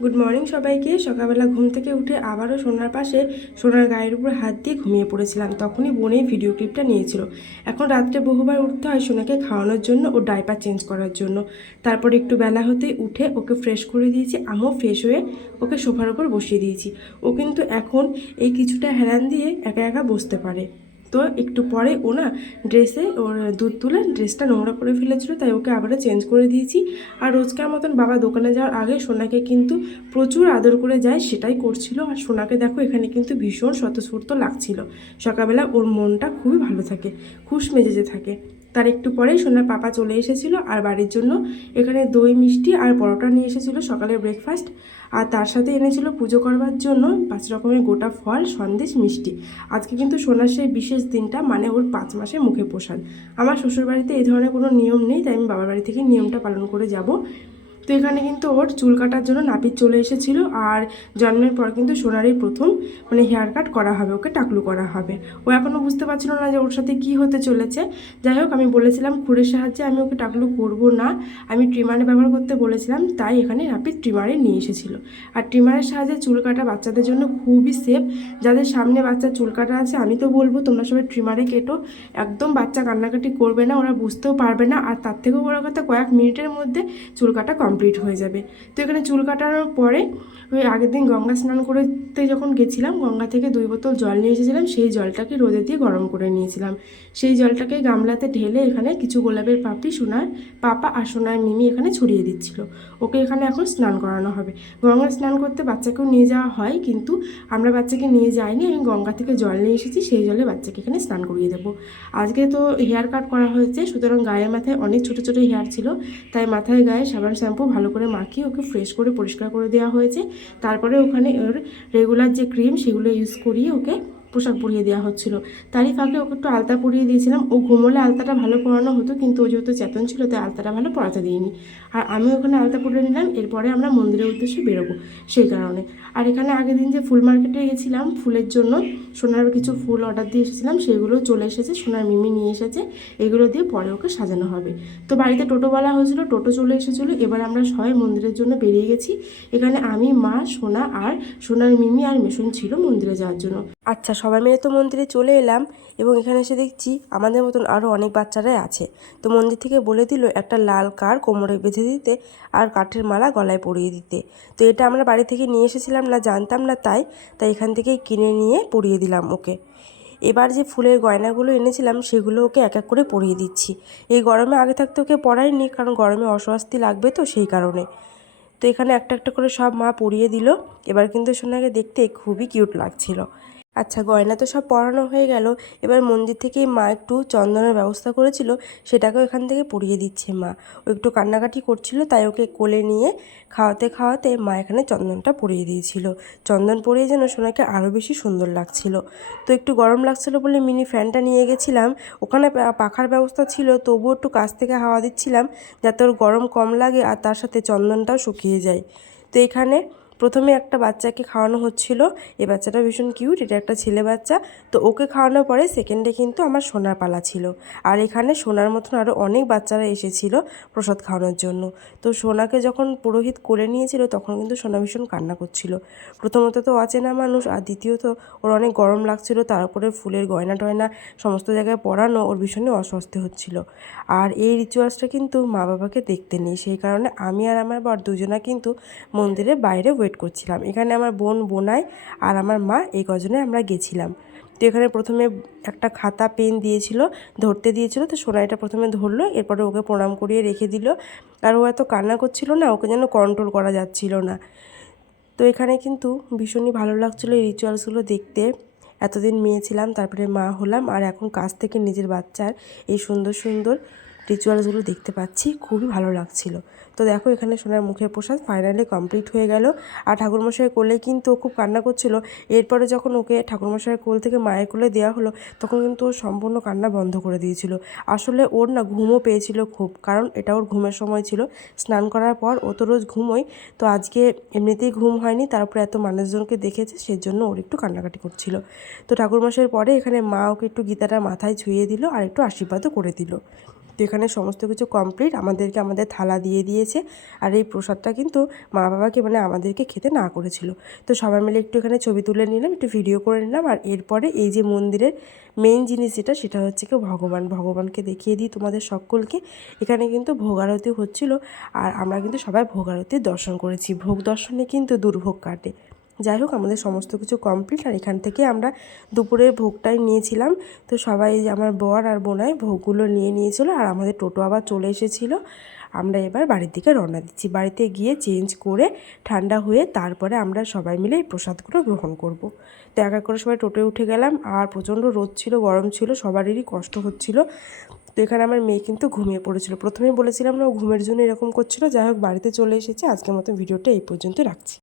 Good morning সবাইকে। সকালবেলা ঘুম থেকে উঠে আবারও সোনার পাশে সোনার গায়ের উপর হাত দিয়ে ঘুমিয়ে পড়েছিলাম। তখনই বোনেই ভিডিও ক্লিপটা নিয়েছিল। এখন রাত্রে বহুবার উঠতে হয় সোনাকে খাওয়ানোর জন্য ও ডাইপার চেঞ্জ করার জন্য। তারপর একটু বেলা হতেই উঠে ওকে ফ্রেশ করে দিয়েছি। আমিও ফ্রেশ হয়ে ওকে সোফার উপর বসিয়ে দিয়েছি। ও কিন্তু এখন এই কিছুটা হেরান দিয়ে একা একা বসতে পারে। তো একটু পরে ও না ড্রেসে ওর দুধ তুলে ড্রেসটা নোংরা করে ফেলেছিল, তাই ওকে আবার চেঞ্জ করে দিয়েছি। আর রোজকার মতন বাবা দোকানে যাওয়ার আগে সোনাকে কিন্তু প্রচুর আদর করে যায়, সেটাই করছিল। আর সোনাকে দেখো এখানে কিন্তু ভীষণ স্বতঃস্ফূর্ত লাগছিল। সকালবেলা ওর মনটা খুবই ভালো থাকে, খুশ মেজেজে থাকে। তার একটু পরেই সোনার পাপা চলে এসেছিল আর বাড়ির জন্য। এখানে দই, মিষ্টি আর পরোটা নিয়ে এসেছিল সকালের ব্রেকফাস্ট আর তার সাথে এনেছিল পুজো করবার জন্য পাঁচ রকমের গোটা ফল, সন্দেশ, মিষ্টি। আজকে কিন্তু সোনার সেই বিশেষ দিনটা মানে ওর পাঁচ মাসে মুখে পোষান আমার শ্বশুরবাড়িতে এই ধরনের কোনো নিয়ম নেই, তাই আমি বাবার বাড়ি থেকে নিয়মটা পালন করে যাব। তো এখানে কিন্তু ওর চুল কাটার জন্য নাপিত চলে এসেছিল আর জন্মের পর কিন্তু সোনারই প্রথম মানে হেয়ার কাট করা হবে, ওকে টাকলু করা হবে। ও এখনও বুঝতে পারছিল না যে ওর সাথে কি হতে চলেছে। যাই হোক, আমি বলেছিলাম খুঁড়ের সাহায্যে আমি ওকে টাকলু করব না। আমি ট্রিমারে ব্যবহার করতে বলেছিলাম, তাই এখানে নাপিত ট্রিমারে নিয়ে এসেছিল। আর ট্রিমারের সাহায্যে চুল কাটা বাচ্চাদের জন্য খুবই সেফ যাদের সামনে বাচ্চার চুল কাটা আছে, আমি তো বলব তোমরা সবাই ট্রিমারে কেটো। একদম বাচ্চা কান্নাকাটি করবে না, ওরা বুঝতেও পারবে না। আর তার থেকেও বড় কথা, কয়েক মিনিটের মধ্যে চুল কাটা কমপ্লিট হয়ে যাবে। তো এখানে চুল কাটানোর পরে ওই আগের দিন গঙ্গা স্নান করতে যখন গেছিলাম, গঙ্গা থেকে দুই বোতল জল নিয়ে এসেছিলাম, সেই জলটাকে রোদে দিয়ে গরম করে নিয়েছিলাম। সেই জলটাকে গামলাতে ঢেলে এখানে কিছু গোলাপের পাপড়ি, সোনার পাপা আর সোনার মিমি এখানে ছড়িয়ে দিচ্ছিল। ওকে এখানে এখন স্নান করানো হবে। গঙ্গা স্নান করতে বাচ্চাকেও নিয়ে যাওয়া হয়, কিন্তু আমরা বাচ্চাকে নিয়ে যাইনি। আমি গঙ্গা থেকে জল নিয়ে এসেছি, সেই জলে বাচ্চাকে এখানে স্নান করিয়ে দেবো। আজকে তো হেয়ার কাট করা হয়েছে, সুতরাং গায়ের মাথায় অনেক ছোটো ছোটো হেয়ার ছিল, তাই মাথায় গায়ে সাবান, শ্যাম্পু ভালো করে মাখিয়ে ওকে ফ্রেশ করে পরিষ্কার করে দেওয়া হয়েছে। তারপরে ওখানে ওর রেগুলার যে ক্রিম সেগুলো ইউজ করিয়ে ওকে পোশাক পরিয়ে দেওয়া হচ্ছিল। তারই ফাঁকে ওকে একটু আলতা পরিয়ে দিয়েছিলাম। ও ঘুমোলে আলতাটা ভালো পরানো হতো, কিন্তু ও যেহেতু চেতন ছিল, তাই আলতাটা ভালো পরাতে দিইনি। আর আমি ওখানে আলতা পরিয়ে নিলাম, এরপরে আমরা মন্দিরের উদ্দেশ্যে বেরোবো সেই কারণে। আর এখানে আগের দিন যে ফুল মার্কেটে গেছিলাম, ফুলের জন্য সোনার কিছু ফুল অর্ডার দিয়ে এসেছিলাম, সেগুলো চলে এসেছে, সোনার মিমি নিয়ে এসেছে, এগুলো দিয়ে পরে ওকে সাজানো হবে। তো বাড়িতে টোটো বলা হয়েছিল, টোটো চলে এসেছিল, এবার আমরা সবাই মন্দিরের জন্য বেরিয়ে গেছি। এখানে আমি, মা, সোনা আর সোনার মিমি আর মেশন ছিল মন্দিরে যাওয়ার জন্য। আচ্ছা সবাই মিলে তো মন্দিরে চলে এলাম এবং এখানে এসে দেখছি আমাদের মতন আরও অনেক বাচ্চারাই আছে। তো মন্দির থেকে বলে দিল একটা লাল কার কোমরে বেঁধে দিতে আর কাঠের মালা গলায় পরিয়ে দিতে। তো এটা আমরা বাড়ি থেকে নিয়ে এসেছিলাম না জানতাম না তাই তাই এখান থেকেই কিনে নিয়ে পরিয়ে দিলাম ওকে। এবার যে ফুলের গয়নাগুলো এনেছিলাম সেগুলো ওকে এক এক করে পরিয়ে দিচ্ছি। এই গরমে আগে থাকতে ওকে পরাইনি কারণ গরমে অস্বস্তি লাগবে তো সেই কারণে। তো এখানে একটা একটা করে সব মা পরিয়ে দিল। এবার কিন্তু সোনাকে দেখতে খুবই কিউট লাগছিল। আচ্ছা গয়না তো সব পরানো হয়ে গেল। এবার মন্দির থেকেই মা একটু চন্দনের ব্যবস্থা করেছিল, সেটাকেও এখান থেকে পরিয়ে দিচ্ছে মা। ও একটু কান্নাকাটি করছিল, তাই ওকে কোলে নিয়ে খাওয়াতে খাওয়াতে মা এখানে চন্দনটা পরিয়ে দিয়েছিল। চন্দন পরিয়ে যেন সোনাকে আরও বেশি সুন্দর লাগছিল। তো একটু গরম লাগছিল বলে মিনি ফ্যানটা নিয়ে গেছিলাম। ওখানে পাখার ব্যবস্থা ছিল, তবুও একটু কাছ থেকে হাওয়া দিচ্ছিলাম, যাতে ওর গরম কম লাগে আর তার সাথে চন্দনটাও শুকিয়ে যায়। তো এখানে প্রথমে একটা বাচ্চাকে খাওয়ানো হচ্ছিল। এই বাচ্চাটা ভীষণ কিউট এটা একটা ছেলে বাচ্চা। তো ওকে খাওয়ানোর পরে সেকেন্ডে কিন্তু আমার সোনার পালা ছিল। আর এখানে সোনার মতন আরও অনেক বাচ্চারা এসেছিল প্রসাদ খাওয়ানোর জন্য। তো সোনাকে যখন পুরোহিত কোলে নিয়েছিল, তখন কিন্তু সোনা ভীষণ কান্না করছিল। প্রথমত তো অচেনা মানুষ, আর দ্বিতীয়ত ওর অনেক গরম লাগছিল, তার উপরে ফুলের গয়না টয়না সমস্ত জায়গায় পরানো ওর ভীষণই অস্বস্তি হচ্ছিল। আর এই রিচুয়ালসটা কিন্তু মা বাবাকে দেখতে নেই, সেই কারণে আমি আর আমার বর দুজনা কিন্তু মন্দিরের বাইরে ওয়েট করছিলাম। এখানে আমার বোন বোনাই আর আমার মা এই কজনে আমরা গেছিলাম। তো এখানে প্রথমে একটা খাতা, পেন দিয়েছিল, ধরতে দিয়েছিল, তো সোনাইটা প্রথমে ধরলো, এরপরে ওকে প্রণাম করিয়ে রেখে দিল। আর ও এত কান্না করছিল না, ওকে যেন কন্ট্রোল করা যাচ্ছিল না। তো এখানে কিন্তু ভীষণই ভালো লাগছিল এই রিচুয়ালসগুলো দেখতে। এতদিন মেয়ে ছিলাম, তারপরে মা হলাম, আর এখন কাছ থেকে নিজের বাচ্চার এই সুন্দর সুন্দর রিচুয়ালসগুলো দেখতে পাচ্ছি, খুবই ভালো লাগছিল। তো দেখো এখানে সোনার মুখের প্রসাদ ফাইনালি কমপ্লিট হয়ে গেল। আর ঠাকুরমশাই কোলে কিন্তু খুব কান্না করছিল। এরপরে যখন ওকে ঠাকুরমশাইয়ের কোল থেকে মায়ের কোলে দেওয়া হলো, তখন কিন্তু ও সম্পূর্ণ কান্না বন্ধ করে দিয়েছিল। আসলে ওর না ঘুমও পেয়েছিল খুব, কারণ এটা ওর ঘুমের সময় ছিল। স্নান করার পর ও তো রোজ ঘুমোয়, তো আজকে এমনিতেই ঘুম হয়নি তারপরে এত মানুষজনকে দেখেছে সেই জন্য ওর একটু কান্নাকাটি করছিল। তো ঠাকুরমশাইয়ের পরে এখানে মা ওকে একটু গীতাটা মাথায় ছুঁয়ে দিল আর একটু আশীর্বাদও করে দিল। তো এখানে সমস্ত কিছু কমপ্লিট আমাদেরকে আমাদের থালা দিয়ে দিয়েছে। আর এই প্রসাদটা কিন্তু মা বাবাকে মানে আমাদেরকে খেতে না করেছিল। তো সবাই মিলে একটু এখানে ছবি তুলে নিলাম, একটু ভিডিও করে নিলাম। আর এরপরে এই যে মন্দিরের মেইন জিনিস যেটা, সেটা হচ্ছে কি ভগবান। ভগবানকে দেখিয়ে দিই তোমাদের সকলকে। এখানে কিন্তু ভোগ আরতি হচ্ছিল। আর আমরা কিন্তু সবাই ভোগ আরতির দর্শন করেছি। ভোগ দর্শনে কিন্তু দুর্ভোগ কাটে। যাই হোক, আমাদের সমস্ত কিছু কমপ্লিট আর এখান থেকে আমরা দুপুরের ভোগটাই নিয়েছিলাম। তো সবাই আমার বর আর বোনাই ভোগগুলো নিয়ে নিয়েছিল, আর আমাদের টোটো আবার চলে এসেছিল। আমরা এবার বাড়ির দিকে রওনা দিচ্ছি। বাড়িতে গিয়ে চেঞ্জ করে ঠান্ডা হয়ে তারপরে আমরা সবাই মিলে এই প্রসাদগুলো গ্রহণ করব। তো এক এক করে সবাই টোটোয় উঠে গেলাম। আর প্রচণ্ড রোদ ছিল, গরম ছিল সবারই কষ্ট হচ্ছিল। তো এখানে আমার মেয়ে কিন্তু ঘুমিয়ে পড়েছিল। প্রথমেই বলেছিলাম না, ও ঘুমের জন্য এরকম করছিল। যাই হোক, বাড়িতে চলে এসেছে। আজকের মতো ভিডিওটা এই পর্যন্ত রাখছি।